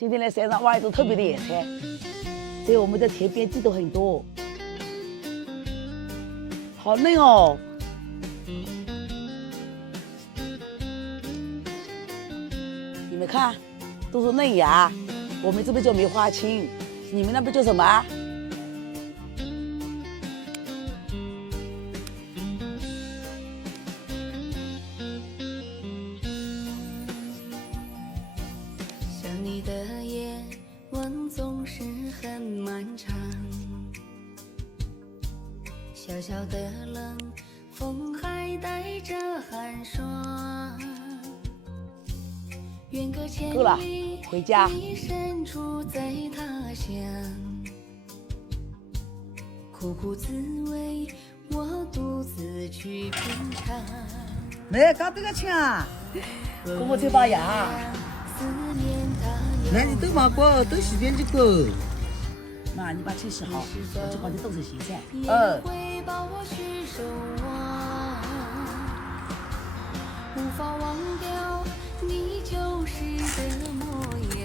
今天来山上挖一种特别的野菜，在我们的田边地都很多，好嫩哦！你们看，都是嫩芽，我们这边叫梅花青，你们那边叫什么？想你的夜晚总是很漫长，小小的冷风还带着寒霜。远隔千够了里，回家你身处在他乡，苦苦滋味，我独自去品尝。来，刚这个青啊，给我这把牙。思念它那你都忙过，都洗边这个。妈，你把青洗好，我就帮你冻成咸菜。也会把我去守望，无法忘掉你旧时的模样。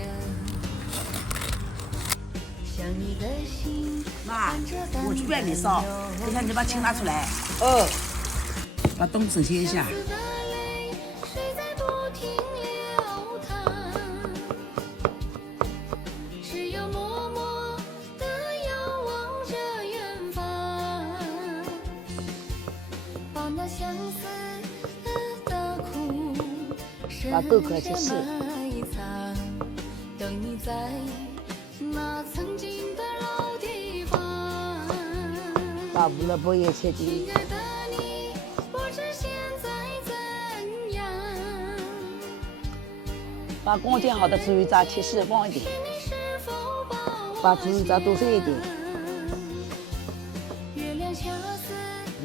想你的心，妈，我去外面烧，等下你把青拿出来，把冻省些一下。的泪水在不停流淌，只有默默地遥望着远方，把那相思的苦把豆壳去试埋藏，等你在那曾经的老地方。把胡萝卜也切丁亲，爱的你，不知现在怎样？把刚煎好的猪油渣切细放一点，你是否把我把猪油渣多放一点。月亮恰似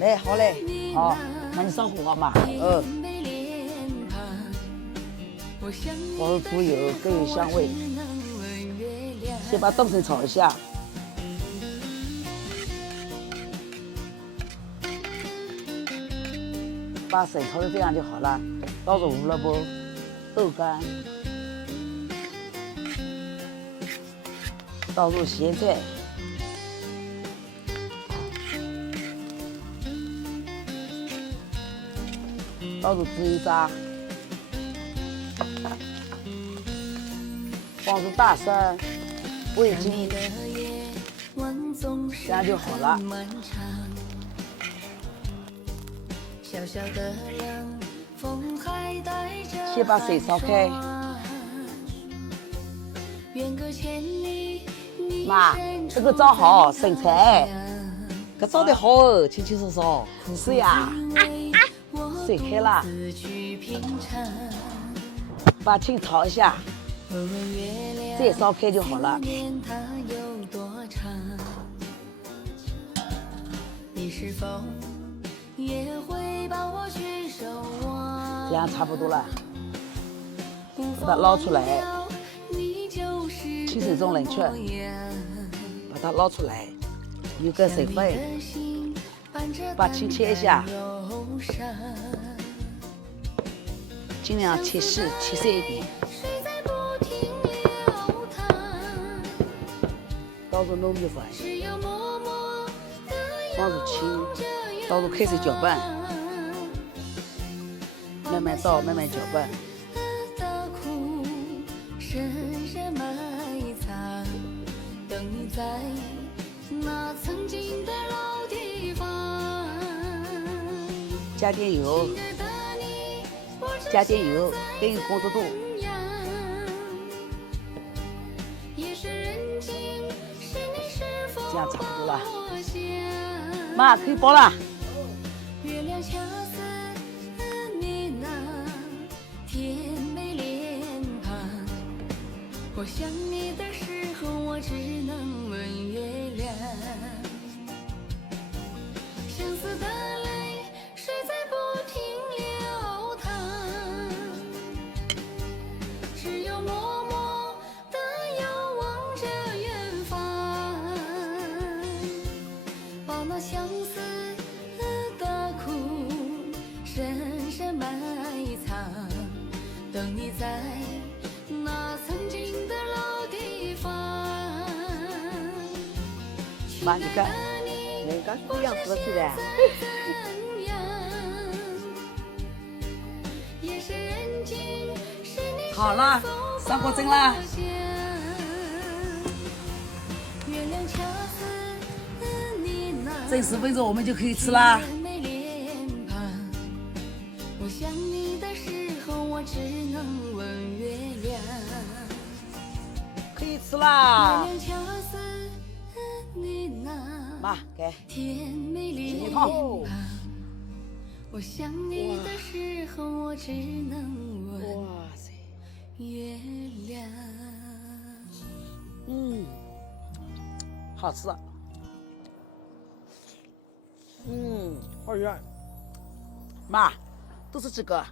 来，好嘞，好，那你上火好嘛？甜美脸庞，我想你放入猪油更有香味。只能问月亮。先把冬笋炒一下，把笋炒成这样就好了。倒入胡萝卜、豆干，倒入咸菜，倒入猪油渣，放入大蒜、味精，的夜晚总是这样就好了很漫长，小小的冷风还带着先把水烧开寒霜，远隔千里，你妈身这个处糟好在省菜他搿烧得好哦，清清爽爽。是呀，乡水开了，自去品尝，把青炒一下，问问月亮，再烧开就好了思。念它有多长？你是否也会把我去守望？这样差不多了，无法把它捞出来忘掉你旧时清水中冷却的模样。把它捞出来，有个水分，把青切一下，尽量切细，切碎一点。倒入糯米粉，放入青，倒入开水搅拌，慢慢倒，慢慢搅拌。的苦深深埋藏，等你在那曾经的老地方。加点油，加点油，更有光泽度。这样差不多了，妈可以包了。月亮恰似你那甜美脸庞，我想你的时候，我只能问月亮。相思的泪水在不停流淌，只有默默地遥望着远方，把那相思的苦深深埋藏，等你在那曾经的老妈，你看，人家是这样子的，是的。怎样？夜深人静，是你好了，上锅蒸了。月亮恰似你那蒸10分钟我们就可以吃啦。美脸庞。我想你的时候，我只能问月亮。可以吃啦。月亮恰似你那妈，给。甜美脸鸡庞。汤我想你的时候，我只能问哇塞，月亮。好吃。好远。妈，都是这个。